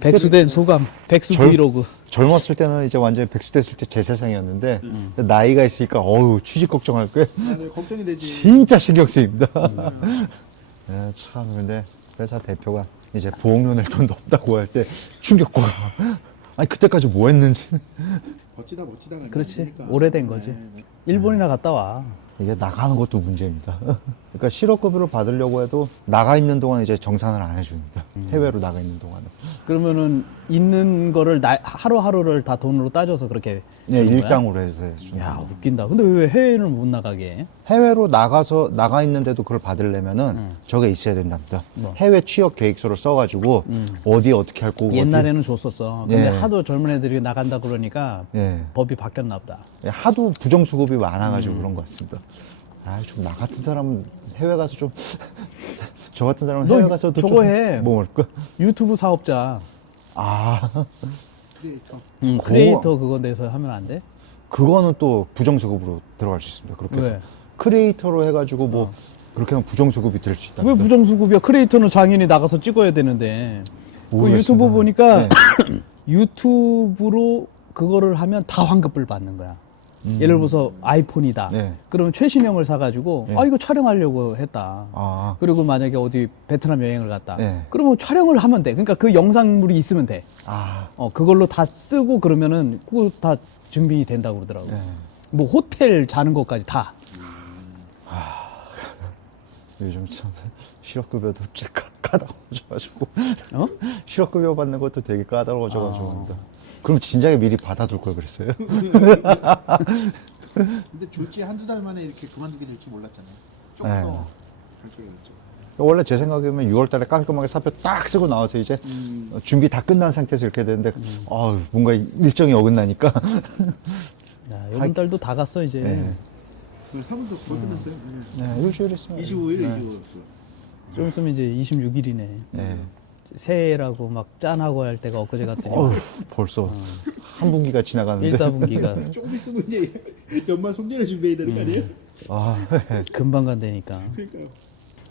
백수된 소감, 백수 브이로그. 젊었을 때는 이제 완전히 백수 됐을 때 제 세상이었는데 나이가 있으니까 어우 취직 걱정할 게 걱정이 되지. 진짜 신경 쓰입니다. 네, 참 근데 회사 대표가 이제 보험료 낼 돈도 없다고 할 때 충격과 아니 그때까지 뭐 했는지 버티다가 그렇지. 되니까. 오래된 거지. 네. 일본이나 갔다 와. 이게 나가는 것도 문제입니다. 그러니까 실업급여를 받으려고 해도 나가 있는 동안 이제 정산을 안 해줍니다. 해외로 나가 있는 동안은. 그러면은 있는 거를 하루하루를 다 돈으로 따져서 그렇게 네, 주는 거야? 일당으로 해서 해주는 야, 거예요. 웃긴다. 근데 왜 해외를 못 나가게 해? 해외로 나가 있는데도 그걸 받으려면은 저게 있어야 된답니다. 뭐? 해외 취업 계획서를 써가지고 어디 어떻게 할 거고 옛날에는 줬었어. 근데 예. 하도 젊은 애들이 나간다 그러니까 예. 법이 바뀌었나 보다. 하도 부정수급이 많아가지고 그런 것 같습니다. 아, 좀 나 같은 사람은 해외 가서 좀 저 같은 사람은 너 해외 가서도 저거 좀 해. 뭐 할까? 유튜브 사업자. 아, 크리에이터. 크리에이터 그거 내서 하면 안 돼? 그거는 또 부정수급으로 들어갈 수 있습니다. 그렇게 해서 왜? 크리에이터로 해가지고 뭐 그렇게 하면 부정수급이 될 수 있다. 왜 부정수급이야? 크리에이터는 당연히 나가서 찍어야 되는데. 그 모르겠습니다. 유튜브 보니까 네. 유튜브로 그거를 하면 다 환급을 받는 거야. 예를 들어서 아이폰이다. 네. 그러면 최신형을 사가지고 네. 아 이거 촬영하려고 했다. 아, 그리고 만약에 어디 베트남 여행을 갔다. 네. 그러면 촬영을 하면 돼. 그러니까 그 영상물이 있으면 돼. 아, 그걸로 다 쓰고 그러면은 그거 다 준비 된다고 그러더라고. 네. 뭐 호텔 자는 것까지 다. 요즘 참 실업급여도 까다로워져가지고 어? 실업급여 받는 것도 되게 까다로워져가지고 그럼 진작에 미리 받아둘 걸 그랬어요. 근데 졸지 한두 달 만에 이렇게 그만두게 될지 몰랐잖아요. 조금 네. 더 결정했죠. 원래 제 생각이면 6월달에 깔끔하게 사표 딱 쓰고 나와서 이제 준비 다 끝난 상태에서 이렇게 되는데 뭔가 일정이 어긋나니까 야, 이번 달도 다 갔어 이제. 네. 그 사분도 거의 끝났어요. 네, 일주일 있으면 25일, 네. 25일. 좀 있으면 이제 26일이네. 네. 새해라고 막 짠하고 할 때가 엊그제 같더니 어휴, 벌써 한 분기가 지나가는데 1, 4분기가 조금 있으면 이제 연말 송년회 준비해야 되는 거 아니에요? 아, 금방 간다니까. 그러니까요.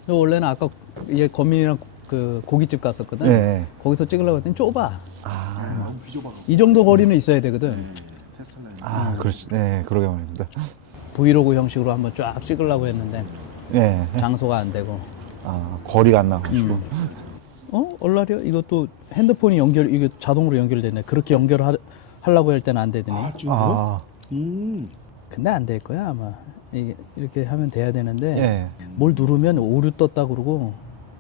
원래는 아까 얘 거민이랑 그 고깃집 갔었거든. 네. 거기서 찍으려고 했더니 좁아. 너무 비좁아가. 이 정도 거리는 있어야 되거든. 아, 그렇지. 네, 그러게 말입니다. 브이로그 형식으로 한번 쫙 찍으려고 했는데 네. 장소가 안 되고. 아, 거리가 안 나가지고. 얼라려? 이것도 핸드폰이 이게 자동으로 연결되네. 그렇게 하려고 할 때는 안 되더니. 아, 지금 아, 근데 안 될 거야 아마. 이렇게 하면 돼야 되는데 예. 뭘 누르면 오류 떴다 그러고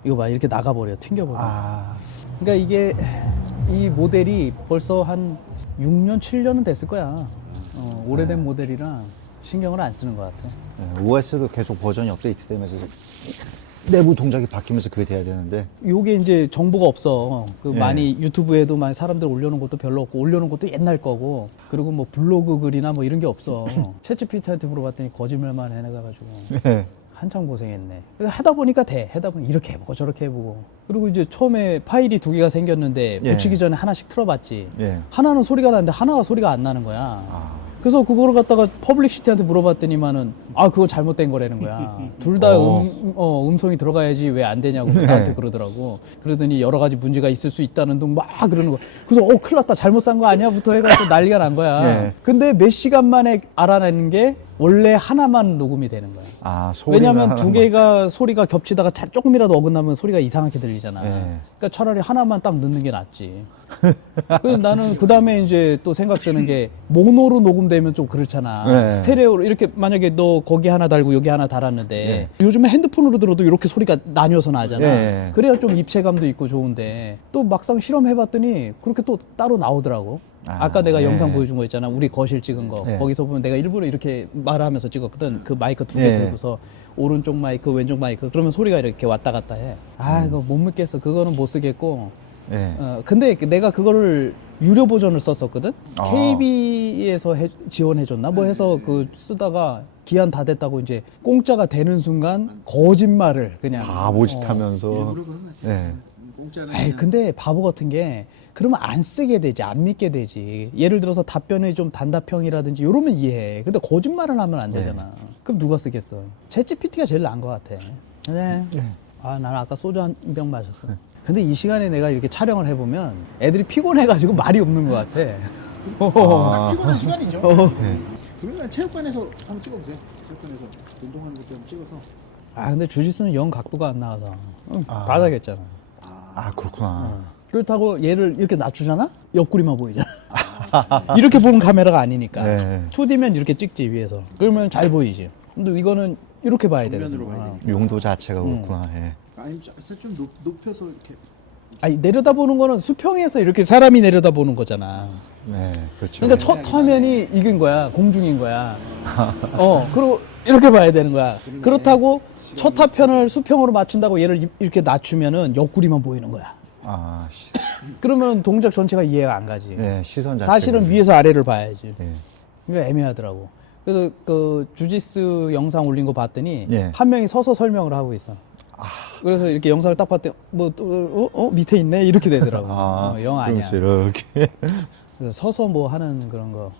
이거 봐 이렇게 나가버려 튕겨버려. 아, 그러니까 이게 이 모델이 벌써 한 6년 7년은 됐을 거야. 오래된 모델이라 신경을 안 쓰는 것 같아. 네, OS도 계속 버전이 업데이트 되면서 내부 동작이 바뀌면서 그게 돼야 되는데 요게 이제 정보가 없어. 예. 많이 유튜브에도 많이 사람들 올려놓은 것도 별로 없고 올려놓은 것도 옛날 거고 그리고 뭐 블로그 글이나 뭐 이런 게 없어. 챗GPT한테 물어봤더니 거짓말만 해내가지고 네. 한참 고생했네. 그래서 하다 보니까 돼. 하다 보니 이렇게 해보고 저렇게 해보고. 그리고 이제 처음에 파일이 2개가 생겼는데 예. 붙이기 전에 하나씩 틀어봤지. 예. 하나는 소리가 나는데 하나가 소리가 안 나는 거야. 아, 그래서 그거를 갖다가 퍼블릭시티한테 물어봤더니만은 그거 잘못된 거라는 거야. 둘 다 음성이 들어가야지 왜 안 되냐고 나한테 그러더라고. 그러더니 여러 가지 문제가 있을 수 있다는 둥 막 그러는 거야. 그래서 큰일 났다 잘못 산 거 아니야?부터 해가지고 난리가 난 거야. 네. 근데 몇 시간 만에 알아내는 게 원래 하나만 녹음이 되는 거야. 아, 소리가 왜냐면 하나만- 2개가 소리가 겹치다가 조금이라도 어긋나면 소리가 이상하게 들리잖아. 네. 그러니까 차라리 하나만 딱 넣는 게 낫지. 그래서 나는 그 다음에 이제 또 생각드는 게 모노로 녹음되면 좀 그렇잖아. 네. 스테레오로 이렇게 만약에 너 거기 하나 달고 여기 하나 달았는데 요즘에 핸드폰으로 들어도 이렇게 소리가 나뉘어서 나잖아. 네. 그래야 좀 입체감도 있고 좋은데 또 막상 실험해봤더니 그렇게 또 따로 나오더라고. 아까 내가 네. 영상 보여준 거 있잖아. 우리 거실 찍은 거. 네. 거기서 보면 내가 일부러 이렇게 말하면서 찍었거든. 그 마이크 2개 네. 들고서 오른쪽 마이크, 왼쪽 마이크. 그러면 소리가 이렇게 왔다 갔다 해. 이거 못 믿겠어. 그거는 못 쓰겠고. 예. 근데 내가 그거를 유료 버전을 썼었거든. 아. KB에서 지원해줬나 뭐 해서 그 쓰다가 기한 다 됐다고 이제 공짜가 되는 순간 거짓말을 그냥. 바보짓 하면서 일부러 그런 거지. 예. 공짜는 에이, 근데 바보 같은 게 그러면 안 쓰게 되지, 안 믿게 되지. 예를 들어서 답변이 좀 단답형이라든지 이러면 이해해. 근데 거짓말을 하면 안 되잖아. 그럼 누가 쓰겠어? 챗GPT가 제일 나은 것 같아. 네. 나는 아까 소주 한 병 마셨어. 근데 이 시간에 내가 이렇게 촬영을 해보면 애들이 피곤해가지고 말이 없는 것 같아. 아. 피곤한 시간이죠. 네. 그러면 체육관에서 한번 찍어보세요. 체육관에서 운동하는 것도 한번 찍어서. 아 근데 주짓수는 영 각도가 안 나와서 아. 바닥했잖아. 아, 그렇구나. 그렇다고 얘를 이렇게 낮추잖아? 옆구리만 보이잖아. 이렇게 보는 카메라가 아니니까. 네. 2D면 이렇게 찍지 위에서. 그러면 잘 보이지. 근데 이거는 이렇게 봐야 되는 정면으로 거야. 봐야 되니까. 용도 자체가 그렇구나. 예. 아니면 좀 높여서 이렇게. 아니 내려다보는 거는 수평에서 이렇게 사람이 내려다보는 거잖아. 네, 그렇죠. 그러니까 첫 화면이 이긴 거야. 공중인 거야. 그리고 이렇게 봐야 되는 거야. 그렇다고 첫 화편을 수평으로 맞춘다고 얘를 이렇게 낮추면은 옆구리만 보이는 거야. 아, 그러면 동작 전체가 이해가 안 가지. 네, 시선 자체가. 사실은 위에서 아래를 봐야지. 네. 그러니까 애매하더라고. 그래서 그 주짓수 영상 올린 거 봤더니 예. 한 명이 서서 설명을 하고 있어. 그래서 이렇게 영상을 딱 봤더니 밑에 있네 이렇게 되더라고. 영 아니야. 그렇지, 이렇게. 그래서 서서 뭐 하는 그런 거.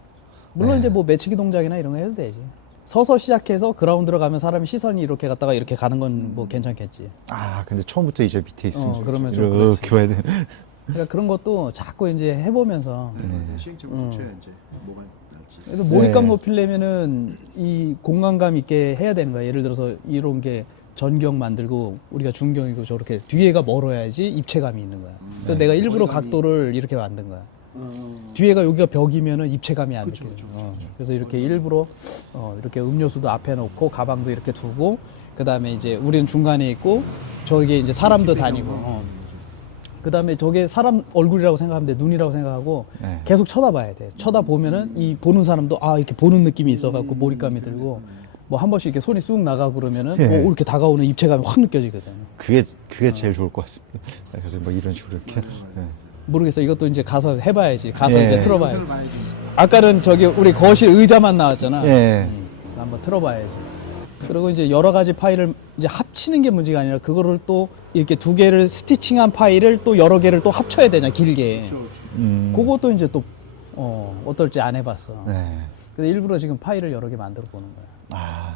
물론 네. 이제 뭐 매치기 동작이나 이런 거 해도 되지. 서서 시작해서 그라운드로 가면 사람이 시선이 이렇게 갔다가 이렇게 가는 건 뭐 괜찮겠지. 아, 근데 처음부터 이제 밑에 있으면 그러면 좀 이렇게 봐야 돼. 그러니까 그런 것도 자꾸 이제 해보면서 네, 맞아요. 시행착오 거쳐야 이제 뭐가 날지. 그래서 몰입감 네. 높이려면은 이 공간감 있게 해야 되는 거야. 예를 들어서 이런 게 전경 만들고 우리가 중경이고 저렇게 뒤에가 멀어야지 입체감이 있는 거야. 그래서 내가 일부러 거리감이- 각도를 이렇게 만든 거야. 어, 뒤에가 여기가 벽이면은 입체감이 안 그쵸, 느껴져. 그쵸, 그쵸. 그래서 이렇게 일부러 이렇게 음료수도 앞에 놓고 가방도 이렇게 두고 그다음에 이제 우리는 중간에 있고 저기 이제 사람도 다니고. 그다음에 저게 사람 얼굴이라고 생각하면 돼. 눈이라고 생각하고 네. 계속 쳐다봐야 돼. 쳐다보면은 이 보는 사람도 이렇게 보는 느낌이 있어갖고 몰입감이 들고 뭐 한 번씩 이렇게 손이 쑥 나가고 그러면은 예. 이렇게 다가오는 입체감이 확 느껴지거든. 그게 제일 좋을 것 같습니다. 그래서 뭐 이런 식으로 이렇게. 네. 모르겠어. 이것도 이제 가서 해봐야지. 가서 예. 이제 틀어봐야지. 영상을 봐야지. 아까는 저기 우리 거실 의자만 나왔잖아. 예. 한번 틀어봐야지. 그리고 이제 여러 가지 파일을 이제 합치는 게 문제가 아니라 그거를 또 이렇게 두 개를 스티칭한 파일을 또 여러 개를 또 합쳐야 되냐 길게. 그렇죠. 그것도 이제 또 어떨지 안 해봤어. 네. 근데 일부러 지금 파일을 여러 개 만들어 보는 거야. 아,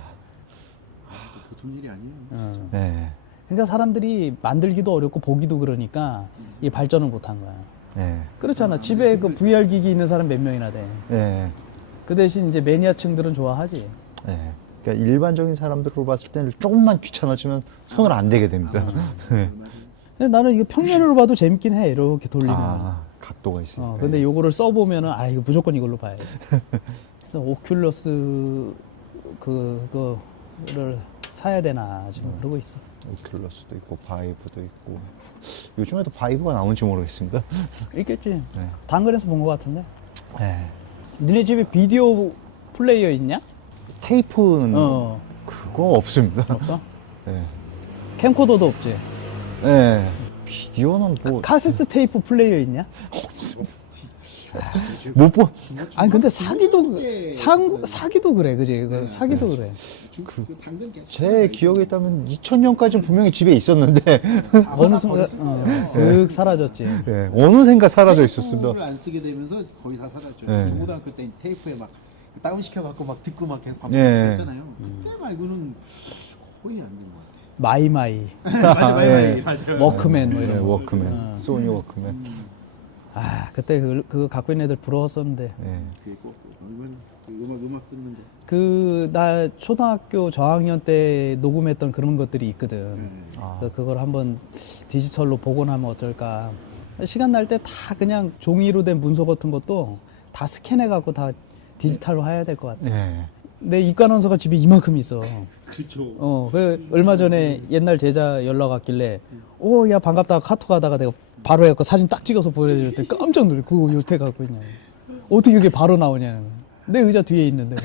보통 일이 아니에요. 네. 그러니까 사람들이 만들기도 어렵고 보기도 그러니까 이 발전을 못한 거야. 네. 그렇잖아. 집에 그 VR 기기 있는 사람 몇 명이나 돼. 네. 그 대신 이제 매니아층들은 좋아하지. 네. 그러니까 일반적인 사람들로 봤을 때는 조금만 귀찮아지면 손을 안 대게 됩니다. 네. 근데 나는 이거 평면으로 봐도 재밌긴 해. 이렇게 돌리면. 각도가 있으니까. 근데 요거를 써보면은 이거 무조건 이걸로 봐야 돼. 그래서 오큘러스 그거를 사야 되나 지금 그러고 있어. 오큘러스도 있고 바이브도 있고 요즘에도 바이브가 나오는지 모르겠습니다. 있겠지. 네. 당근에서 본 것 같은데. 네. 니네 집에 비디오 플레이어 있냐? 테이프는 어. 그거 없습니다. 없어? 네. 캠코더도 없지. 네. 비디오는 뭐 카세트 테이프 플레이어 있냐? 못 본. 아니 근데 사기도 중학교 사기도 그래, 그지? 사기도 그래. 그 당근 계속 제 기억에 있다면 2000년까지 분명히 집에 있었는데 어느 순간 쓱 사라졌지. 네. 어느샌가 사라져 있었습니다. 테이프를 안 쓰게 되면서 거의 다 사라졌죠. 네. 중고등학교 때 테이프에 막 다운 시켜 갖고 막 듣고 막 계속 네. 반복했잖아요. 그때 말고는 거의 안 된 것 같아요. 마이마이, 맞아, 네. 맞아요. 워크맨 뭐 네, 이런 거. 워크맨, 소니 워크맨. 그때 그거 갖고 있는 애들 부러웠었는데. 네. 그게 꼭 얼마나 그 음악 듣는데. 나 초등학교 저학년 때 녹음했던 그런 것들이 있거든. 네. 그래서 그걸 한번 디지털로 복원하면 어떨까. 시간 날 때 다 그냥 종이로 된 문서 같은 것도 다 스캔해갖고 다 디지털로 해야 될 것 같아. 네. 내 이과논서가 집에 이만큼 있어. 그렇죠. 그래 얼마 전에 옛날 제자 연락 왔길래, 야 반갑다 카톡 하다가 내가 바로 해갖고 사진 딱 찍어서 보여줄 때 깜짝 놀래. 그거 요태 갖고 있냐. 어떻게 그게 바로 나오냐는 거야. 내 의자 뒤에 있는데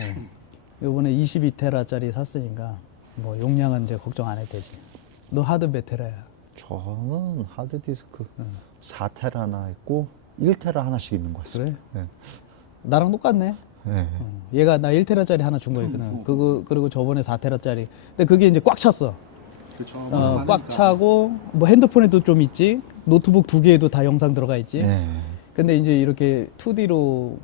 뭐. 요번에 22테라짜리 샀으니까 뭐 용량은 이제 걱정 안 해도 되지. 너 하드 몇 테라야? 저는 하드디스크 4테라나 있고 1테라 하나씩 있는 것 같습니다. 그래? 나랑 똑같네. 네. 얘가 나 1테라짜리 하나 준 거 있거든. 그거 그리고 저번에 4테라짜리. 근데 그게 이제 꽉 찼어. 그렇죠. 꽉 차고 뭐 핸드폰에도 좀 있지. 노트북 2개에도 다 영상 들어가 있지. 네. 근데 이제 이렇게 2D로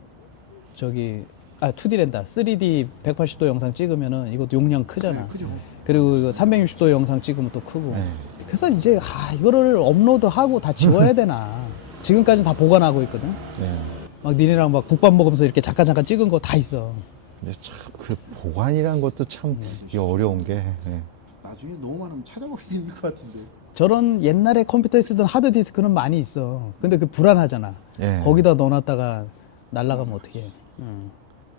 2D랜다. 3D 180도 영상 찍으면은 이것도 용량 크잖아. 크죠. 그리고 이거 360도 영상 찍으면 또 크고. 네. 그래서 이제 이거를 업로드하고 다 지워야 되나. 지금까지 다 보관하고 있거든. 네. 막 니네랑 막 국밥 먹으면서 이렇게 잠깐 찍은 거 다 있어. 근데 참 그 보관이라는 것도 참 이게 어려운 게. 예. 나중에 너무 많으면 찾아보기 힘들 것 같은데. 저런 옛날에 컴퓨터에 쓰던 하드디스크는 많이 있어. 근데 그 불안하잖아. 예. 거기다 넣어놨다가 날아가면 어떻게 해.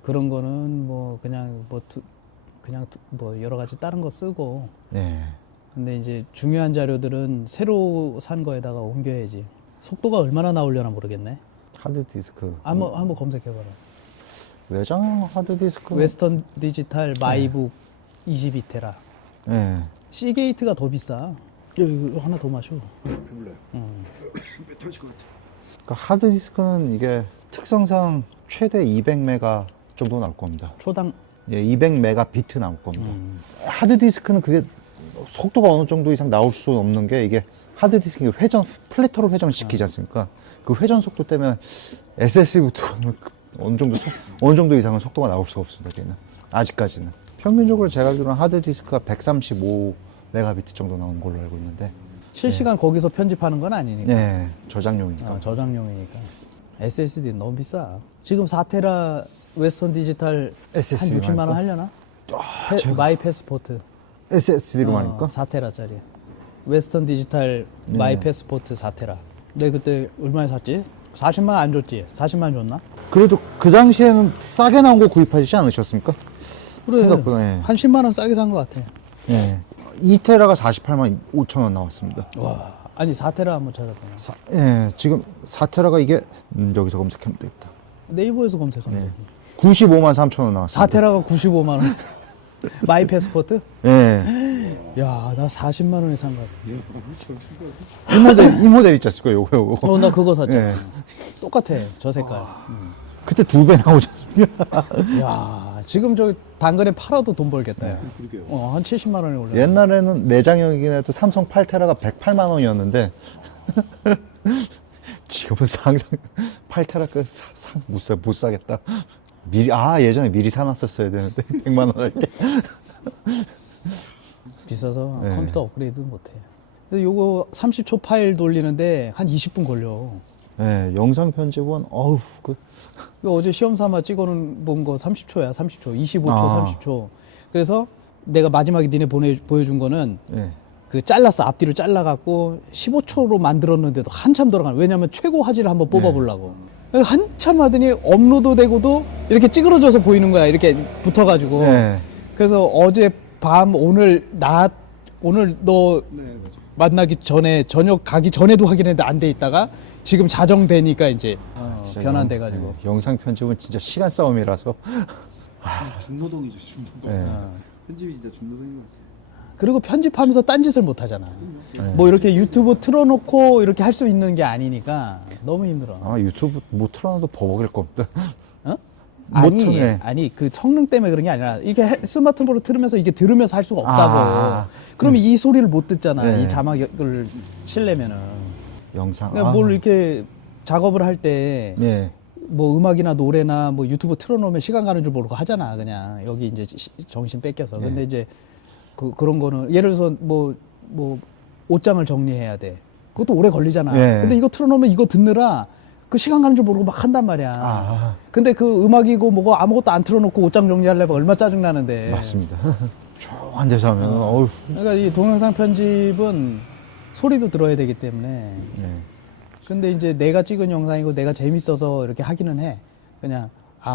그런 거는 뭐 그냥 뭐 여러 가지 다른 거 쓰고. 예. 근데 이제 중요한 자료들은 새로 산 거에다가 옮겨야지. 속도가 얼마나 나오려나 모르겠네. 하드디스크. 한번 검색해봐라. 외장 하드디스크. 웨스턴 디지털 마이북 22테라. 예. 시게이트가 더 비싸. 이거 하나 더 마셔. 배불러요. 배 터질 것 같아. 그러니까 하드디스크는 이게 특성상 최대 200메가 정도 나올 겁니다. 초당 예, 200메가비트 나올 겁니다. 하드디스크는 그게 속도가 어느 정도 이상 나올 수 없는 게 이게 하드디스크 플래터로 회전시키지 않습니까? 그 회전 속도 때문에 SSD부터는 어느 정도 이상은 속도가 나올 수가 없습니다. 걔는 아직까지는 평균적으로 제가 알기로는 하드디스크가 135메가비트 정도 나오는 걸로 알고 있는데, 실시간 거기서 편집하는 건 아니니까. 네, 저장용이니까. 저장용이니까. SSD는 너무 비싸. 지금 4테라 웨스턴 디지털 SSD 한 60만 원 말고? 하려나? 제가- 마이 패스포트. SSD로 말입니까? 4테라짜리. 웨스턴 디지털 네. 마이 패스포트 4테라. 내가 그때 얼마에 샀지? 40만 안 줬지? 40만 줬나? 그래도 그 당시에는 싸게 나온 거 구입하시지 않으셨습니까? 생각보다. 예. 한 10만 원 싸게 산 것 같아. 예. 2테라가 48만 5천 원 나왔습니다. 와, 아니 4테라 한번 찾아보면. 예, 지금 4테라가 이게 여기서 검색하면 되겠다. 네이버에서 검색하면 네. 돼. 95만 3천 원 나왔습니다. 4테라가 95만 원. 마이 패스포트? 예. 야, 나 40만 원에 산 거 같아. 이 모델 있지 않습니까? 요거. 나 그거 샀죠. 예. 똑같아, 저 색깔. 그때 2배 나오지 않습니까? 야, 지금 저 당근에 팔아도 돈 벌겠다. 야. 그러게요. 한 70만 원에 올라. 옛날에는 내장형이긴 해도 삼성 8테라가 108만 원이었는데 지금은 상상 8테라 못 사겠다. 예전에 미리 사놨었어야 되는데 100만 원 할 때. 비싸서 네. 컴퓨터 업그레이드 못 해. 근데 요거 30초 파일 돌리는데 한 20분 걸려. 예, 영상 편집은 이거 어제 시험 삼아 찍어놓은 거 30초야, 30초. 25초, 아. 30초. 그래서 내가 마지막에 니네 보여준 거는 예. 그 잘랐어. 앞뒤로 잘라갖고 15초로 만들었는데도 한참 돌아가는. 왜냐면 최고 화질을 한번 뽑아보려고. 한참 하더니 업로드 되고도 이렇게 찌그러져서 보이는 거야. 이렇게 붙어가지고. 예. 그래서 어제 밤 오늘 너 네, 맞아. 만나기 전에 저녁 가기 전에도 확인했는데 안 돼 있다가 지금 자정되니까 이제 진짜 변환돼가지고. 영상 편집은 진짜 시간 싸움이라서. 중노동이죠, 중노동. 예. 편집이 진짜 중노동인 것 같아요. 그리고 편집하면서 딴짓을 못 하잖아. 네. 뭐 이렇게 유튜브 틀어놓고 이렇게 할 수 있는 게 아니니까 너무 힘들어. 아마 유튜브 못 틀어놔도 버벅일 겁니다. 어? 못 틀네. 아니 그 성능 때문에 그런 게 아니라 이게 스마트폰으로 들으면서 이게 들으면서 할 수가 없다고. 그러면 이 소리를 못 듣잖아. 네. 이 자막을 칠려면은. 영상. 그러니까 뭘 이렇게 작업을 할 때 예. 뭐 음악이나 노래나 뭐 유튜브 틀어놓으면 시간 가는 줄 모르고 하잖아. 그냥 여기 이제 정신 뺏겨서. 근데 이제 그런 거는 예를 들어서 뭐 옷장을 정리해야 돼. 그것도 오래 걸리잖아. 예. 근데 이거 틀어놓으면 이거 듣느라 그 시간 가는 줄 모르고 막 한단 말이야. 아. 근데 그 음악이고 뭐고 아무것도 안 틀어놓고 옷장 정리하려면 얼마나 짜증나는데. 맞습니다. 조용한 데서 하면 어휴. 그러니까 이 동영상 편집은 소리도 들어야 되기 때문에. 네. 근데 이제 내가 찍은 영상이고 내가 재밌어서 이렇게 하기는 해. 그냥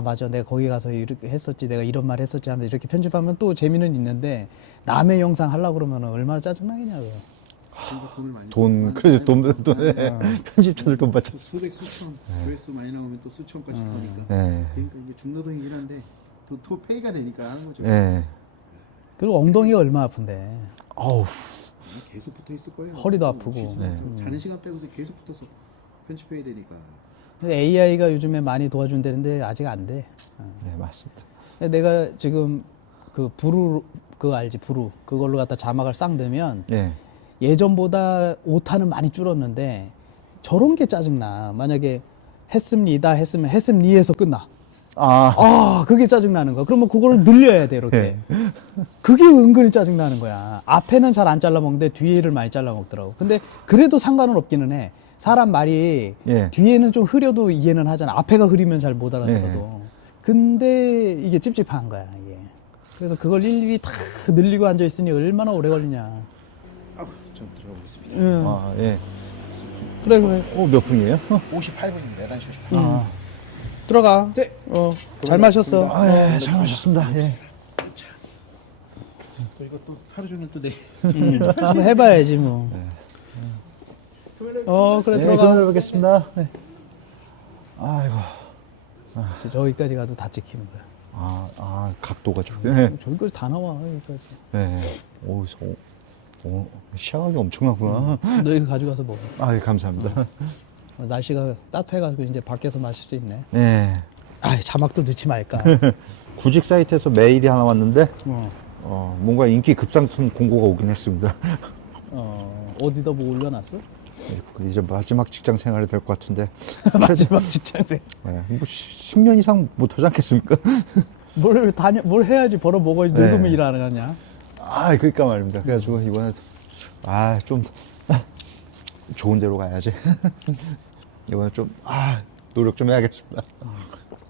맞아, 내가 거기 가서 이렇게 했었지, 내가 이런 말 했었지 하면서 이렇게 편집하면 또 재미는 있는데 남의 영상 하려고 그러면 얼마나 짜증나겠냐고요. 그러니까 돈을 많이 그래서 돈 어. 편집자들 돈 받죠. 수백 수천 조회수 많이 나오면 또 수천까지 거니까. 네. 그러니까 이게 중노동이긴 한데 또 페이가 되니까 하는 거죠. 네. 그리고 엉덩이가 얼마나 아픈데. 아우. 계속 붙어 있을 거예요. 허리도 아프고. 쉬지 네. 못하고 자는 시간 빼고서 계속 붙어서 편집해야 되니까. AI가 요즘에 많이 도와준다는데 아직 안 돼. 네, 맞습니다. 근데 내가 지금 그 부루 그거 알지? 부루 그걸로 갖다 자막을 싹 넣으면 네. 예전보다 오타는 많이 줄었는데 저런 게 짜증나. 만약에 했습니다 했으면 했습니에서 끝나. 그게 짜증나는 거야. 그러면 그거를 늘려야 돼, 이렇게. 그게 은근히 짜증나는 거야. 앞에는 잘 안 잘라먹는데 뒤에를 많이 잘라먹더라고. 근데 그래도 상관은 없기는 해. 사람 말이 예. 뒤에는 좀 흐려도 이해는 하잖아. 앞에가 흐리면 잘 못 알아들어도. 근데 이게 찝찝한 거야, 이게. 그래서 그걸 일일이 다 늘리고 앉아있으니 얼마나 오래 걸리냐. 전 들어가 보겠습니다. 응. 예. 그래, 그래. 몇 분이에요? 58분입니다. 11시 58분. 들어가. 네. 잘 마셨어. 예, 잘 마셨습니다. 예. 또 이거 또 하루 종일 또 내. 한번 해봐야지, 뭐. 그래, 네, 들어가. 그럼 뵙겠습니다. 네. 아이고. 저기까지 가도 다 찍히는 거야. 각도가 좀. 네. 저기까지 다 나와, 여기까지. 네. 시야각이 엄청나구나. 너 이거 가져가서 먹어. 예, 감사합니다. 날씨가 따뜻해가지고 이제 밖에서 마실 수 있네. 네. 자막도 넣지 말까. 구직 사이트에서 메일이 하나 왔는데, 어. 뭔가 인기 급상승 공고가 오긴 했습니다. 어디다 뭐 올려놨어? 이제 마지막 직장 생활이 될 것 같은데, 마지막 직장생. 뭐 10년 이상 못하지 않겠습니까? 뭘 해야지 벌어 먹어야지 늙으면 네. 일 안 하냐? 그러니까 말입니다. 그래가지고 이번에, 좀, 좋은 데로 가야지. 이번에 좀, 노력 좀 해야겠습니다.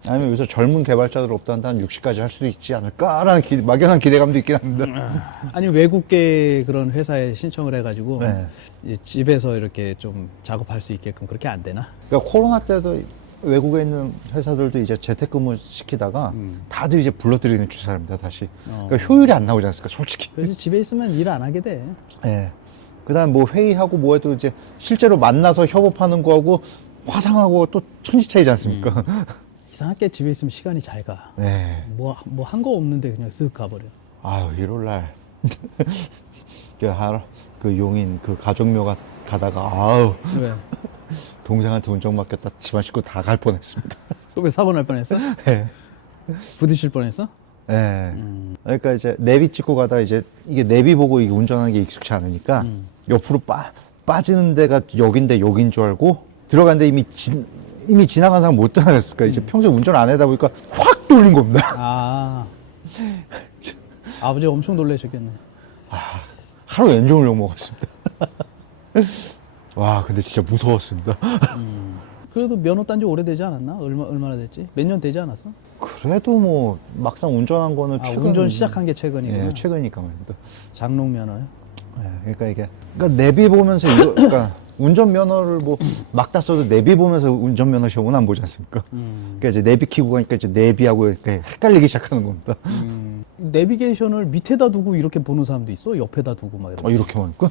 아니면 여기서 젊은 개발자들 없다는데 한 60까지 할 수도 있지 않을까라는 막연한 기대감도 있긴 합니다. 아니 외국계 그런 회사에 신청을 해가지고 네. 이제 집에서 이렇게 좀 작업할 수 있게끔 그렇게 안 되나? 그러니까 코로나 때도 외국에 있는 회사들도 이제 재택근무 시키다가 다들 이제 불러들이는 추세입니다, 다시. 그러니까 효율이 안 나오지 않습니까, 솔직히. 그래서 집에 있으면 일 안 하게 돼. 예. 그 다음 뭐 회의하고 뭐 해도 이제 실제로 만나서 협업하는 거하고 화상하고 또 천지 차이지 않습니까? 이상하게 집에 있으면 시간이 잘 가. 네. 뭐 한 거 없는데 그냥 쓱 가버려. 일요일 날. 그 용인 그 가족묘 가다가, 왜? 동생한테 운전 맡겼다 집안 식구 다 갈 뻔했습니다. 왜 사고 날 뻔했어? 네. 부딪힐 뻔했어? 네. 그러니까 이제 내비 찍고 가다가 이제 이게 내비 보고 이게 운전하는 게 익숙치 않으니까 옆으로 빠지는 데가 여긴데 여긴 줄 알고 들어갔는데 이미 지나간 사람 못 지나갔을까. 이제 평소에 운전 안 하다 보니까 확 돌린 겁니다. 아버지 엄청 놀라셨겠네. 하루 왼종을 욕 먹었습니다. 와, 근데 진짜 무서웠습니다. 그래도 면허 딴 지 오래되지 않았나? 얼마나 됐지? 몇 년 되지 않았어? 그래도 뭐 막상 운전한 거는 최근. 운전 시작한 게 최근이구나. 예, 최근이니까 말입니다. 장롱 면허요? 예, 그러니까 내비 보면서 그러니까 운전면허를 뭐 막 땄어도 내비 보면서 운전면허 시험은 안 보지 않습니까? 그러니까 이제 내비 키고 가니까 이제 내비하고 이렇게 헷갈리기 시작하는 겁니다. 내비게이션을 밑에다 두고 이렇게 보는 사람도 있어? 옆에다 두고 막 이렇게. 이렇게 하니까?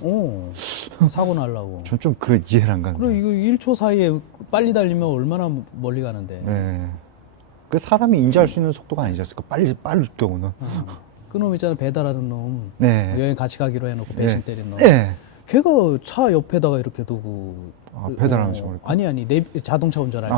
사고 날라고. 전 좀 그 이해를 안 가는 그래, 거예요. 이거 1초 사이에 빨리 달리면 얼마나 멀리 가는데. 예. 그 사람이 인지할 수 있는 속도가 아니지 않습니까? 빠를 경우는. 그놈 있잖아, 배달하는 놈. 네. 여행 같이 가기로 해놓고 배신 때린 놈. 예. 걔가 차 옆에다가 이렇게 두고. 배달하는 식으로. 아니, 자동차 운전할 때.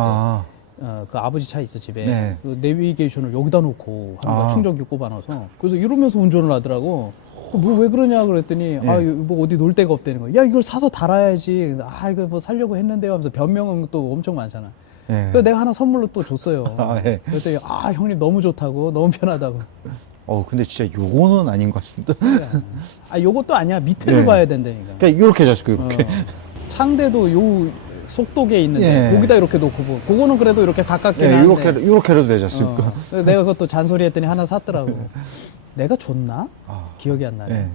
그 아버지 차 있어, 집에. 네. 그 내비게이션을 여기다 놓고 하는 거야. 아. 충전기 꼽아놔서. 그래서 이러면서 운전을 하더라고. 뭐 왜 그러냐 그랬더니 뭐 어디 놀 데가 없다는 거야. 야, 이걸 사서 달아야지. 이거 뭐 살려고 했는데요 하면서 변명은 또 엄청 많잖아. 예. 그래서 내가 하나 선물로 또 줬어요. 예. 그랬더니 형님 너무 좋다고, 너무 편하다고. 근데 진짜 요거는 아닌 것 같습니다. 요것도 아니야. 밑에를 네. 봐야 된다니까. 그러니까 이렇게 하셨어요, 이렇게. 창대도 요 속도계 있는데 예. 거기다 이렇게 놓고 뭐 그거는 그래도 이렇게 가깝게 예, 하는데 이렇게라도 되지 않습니까? 그래서 내가 그것도 잔소리했더니 하나 샀더라고. 내가 줬나? 기억이 안 나네.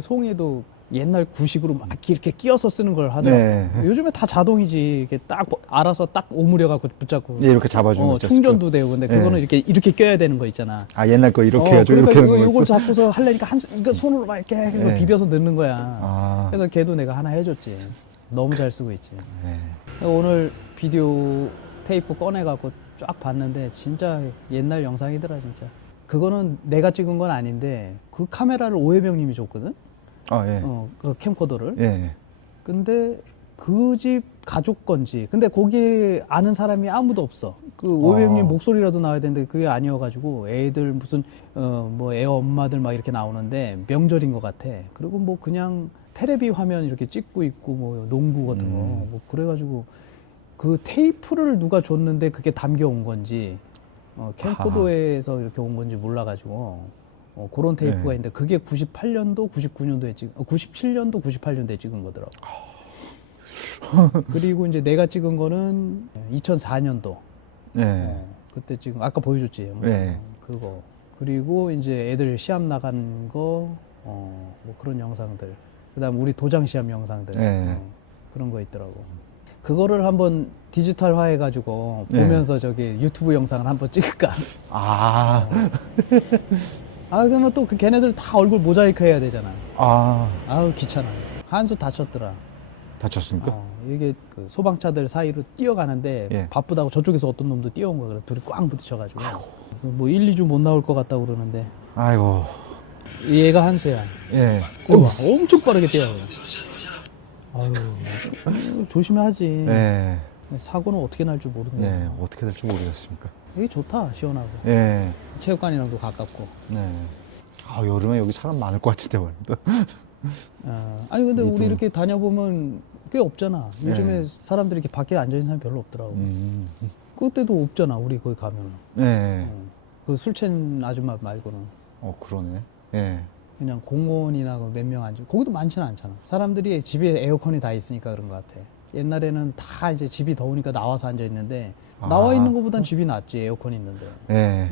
송이도 옛날 구식으로 막 이렇게 끼워서 쓰는 걸 하더라고. 네. 요즘에 다 자동이지. 이렇게 딱 알아서 딱 오므려갖고 붙잡고. 예, 이렇게 잡아주는 거죠. 충전도 되고. 근데 네. 그거는 이렇게 껴야 되는 거 있잖아. 옛날 거 이렇게 해야죠. 그러니까 이렇게 하는 거 이걸 있고. 잡고서 하려니까 이거 손으로 막 이렇게 네. 비벼서 넣는 거야. 그래서 걔도 내가 하나 해줬지. 너무 잘 쓰고 있지. 네. 오늘 비디오 테이프 꺼내갖고 쫙 봤는데 진짜 옛날 영상이더라 진짜. 그거는 내가 찍은 건 아닌데 그 카메라를 오해병님이 줬거든. 예. 그 캠코더를. 예. 근데 그 집 가족 건지. 근데 거기 아는 사람이 아무도 없어. 그 오해병님 목소리라도 나와야 되는데 그게 아니어가지고 애들 무슨 뭐 애 엄마들 막 이렇게 나오는데 명절인 것 같아. 그리고 뭐 그냥 테레비 화면 이렇게 찍고 있고 뭐 농구 같은 거 뭐 그래가지고 그 테이프를 누가 줬는데 그게 담겨온 건지 캠코더에서 이렇게 온 건지 몰라가지고 그런 테이프가 네. 있는데 그게 98년도, 99년도에 찍은 97년도, 98년도에 찍은 거더라고. 그리고 이제 내가 찍은 거는 2004년도. 네. 그때 지금 아까 보여줬지. 네. 그거. 그리고 이제 애들 시합 나간 거, 뭐 그런 영상들. 그다음 우리 도장 시합 영상들. 네. 그런 거 있더라고. 그거를 한번 디지털화 해가지고 네. 보면서 저기 유튜브 영상을 한번 찍을까. 아, 그러면 또 그 걔네들 다 얼굴 모자이크 해야 되잖아. 아, 귀찮아. 한수 다쳤더라. 다쳤습니까? 이게 그 소방차들 사이로 뛰어가는데 예. 바쁘다고 저쪽에서 어떤 놈도 뛰어온 거야. 그래서 둘이 꽝 부딪혀가지고. 그래서 뭐 1, 2주 못 나올 것 같다고 그러는데. 아이고, 얘가 한수야. 예. 엄청 빠르게 뛰어요. 아유, 조심해야지. 네. 사고는 어떻게 날 줄 모르는데. 네, 어떻게 될지 모르겠습니까? 이게 좋다, 시원하고. 예. 체육관이랑도 가깝고. 네. 아, 여름에 여기 사람 많을 것 같은데 말이야. 아니 근데 우리 또- 이렇게 다녀보면 꽤 없잖아. 요즘에 네. 사람들이 이렇게 밖에 앉아있는 사람이 별로 없더라고. 그때도 없잖아, 우리 거기 가면. 네. 그 술 취한 아줌마 말고는. 그러네. 예. 그냥 공원이나 몇 명 앉아. 거기도 많지는 않잖아. 사람들이 집에 에어컨이 다 있으니까 그런 것 같아. 옛날에는 다 이제 집이 더우니까 나와서 앉아 있는데 나와 있는 것보단 집이 낫지, 에어컨 있는데. 예.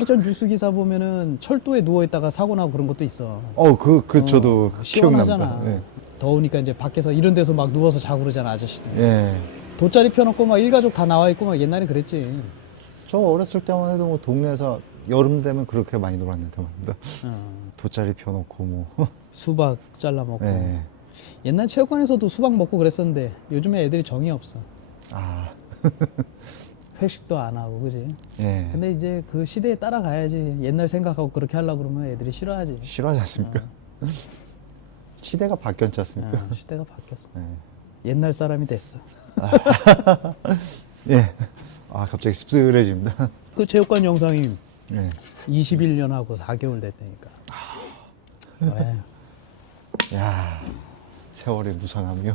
예전 뉴스 기사 보면은 철도에 누워 있다가 사고 나고 그런 것도 있어. 저도 시원하잖아. 기억납니다. 예. 더우니까 이제 밖에서 이런 데서 막 누워서 자고 그러잖아, 아저씨들. 예. 돗자리 펴놓고 막 일가족 다 나와 있고 막 옛날에 그랬지. 저 어렸을 때만 해도 뭐 동네에서 여름 되면 그렇게 많이 놀았는데 말입니다. 돗자리 펴놓고 뭐. 수박 잘라 먹고. 예. 옛날 체육관에서도 수박 먹고 그랬었는데 요즘에 애들이 정이 없어. 아, 회식도 안 하고, 그지? 예. 근데 이제 그 시대에 따라가야지. 옛날 생각하고 그렇게 하려고 그러면 애들이 싫어하지. 싫어하지 않습니까? 시대가 바뀌었지 않습니까? 시대가 바뀌었어. 예. 옛날 사람이 됐어. 예. 아, 갑자기 씁쓸해집니다. 그 체육관 영상이 예. 21년하고 4개월 됐다니까. 왜? 야, 세월의 무상함이요.